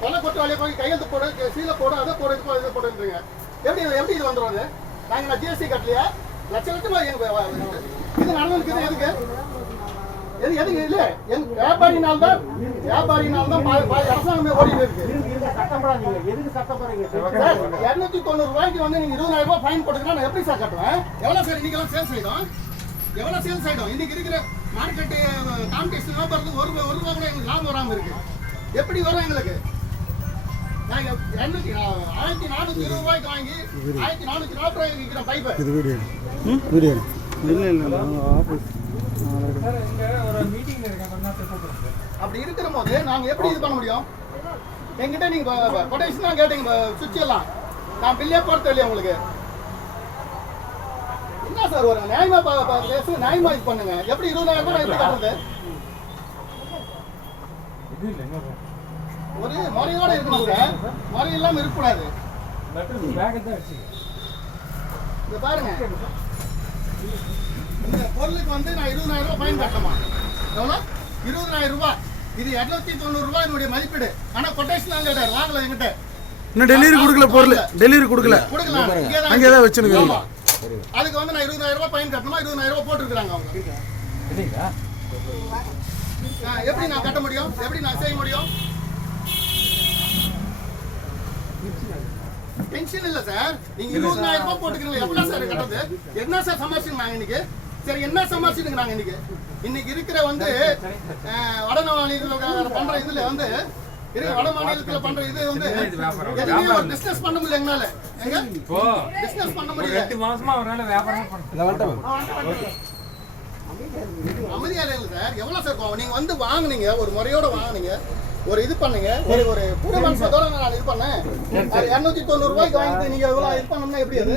கொலை குற்றவாளியை போய் கையெழுத்து போடு, சீலை போடு, அதை போடு, இது போடு, இது போடுன்றீங்க. எப்படி இது வந்துடுவாங்க? நான் ஜிஎஸ்டி கட்டலையா? லட்சமா இது நடந்திருக்குது. எதுக்கு இல்ல வியாபாரினால தான் அரசாங்கமே ஓடிட்டு இருக்கு. 290 ரூபாய்க்கு வந்து நீங்க 20,000 ரூபாய் ஃபைன் போட்டுக்கிட்டா நான் எப்படி சார் கட்டுவேன்? எவ்வளவு சார் இன்னைக்கு சேல்ஸ் ஆயிடும்? இன்னைக்கு இருக்கிற மார்க்கெட் காம்படிஷன் வியாபாரத்துக்கு ஒரு ரூபா கூட எங்களுக்கு லாபம் வராம இருக்கு. எப்படி வரும் எங்களுக்கு? நாங்க 1420 ரூபாய்க்கு வாங்கி 1440 ரூபாய்க்கு விற்கிற பைப். இது வீடியோ இல்ல அப்படி இருக்கிற போது நாங்க எப்படி இது பண்ண முடியும்? என்கிட்ட நீங்க கொட்டேஷன் தான் கேட்டீங்க, சுவிட்ச் எல்லாம் நான் பில்லே போட்டு இல்லையா உங்களுக்கு? என்ன சார் ஒரு நியாயமா நியாயமா இது பண்ணுங்க. எப்படி 20,000 ரூபாய் எப்படி கட்டுறது? ஒரு முறையோட இருக்கணும் சார், முறை இல்லாம இருக்கக்கூடாது. இங்க பாருங்க, இந்த பொருளுக்கு வந்து நான் 20,000 ரூபாய் ஃபைன் கட்டமா? எவ்வளோ? 20,000 ரூபாய். இது 290 ரூபாய் என்னுடைய மதிப்பீடு. ஆனா கொட்டேஷன் தான் கேட்டார், வாங்கல என்கிட்ட. இன்னும் டெலிவரி கொடுக்கல, பொருள் டெலிவரி கொடுக்கலாம். அங்கே தான் வச்சுருக்கேன். அதுக்கு வந்து நான் 20,000 ரூபாய் ஃபைன் கட்டணுமா? 20,000 ரூபாய் போட்டுருக்காங்க அவங்க. எப்படி நான் கட்ட முடியும்? எப்படி நான் செய்ய முடியும்? டென்ஷன் இல்ல சார், நீங்க 20,000 ரூபாய் போட்டுக்கிறீங்க, எவ்வளவு சார் கட்டது? என்ன சார் சமாளிச்சுங்க நாங்க இன்னைக்கு? சரி, என்ன சமாளிச்சுங்க நாங்க இன்னைக்கு இருக்கிற வந்து வட மாநிலத்தில் பண்ற இதுல வந்து வட மாநிலத்தில் பண்ற இது வந்து எதுவுமே ஒரு பிசினஸ் பண்ண முடியல எங்களால. எங்க பிசினஸ் பண்ண முடியல. 2 மாசமா அவரால வியாபாரம் பண்ண அமைதியா இல்ல சார். எவ்வளவு சார் நீங்க வந்து வாங்குனீங்க, ஒரு முறையோட வாங்குனீங்க, ஒரு இது பண்ணுங்க, ஒரு புது மனசத்தோட நான் இது பண்ணேன். 290 ரூபாய்க்கு வாங்கிட்டு நீங்க எவ்வளவு இது பண்ணோம்னா எப்படி அது?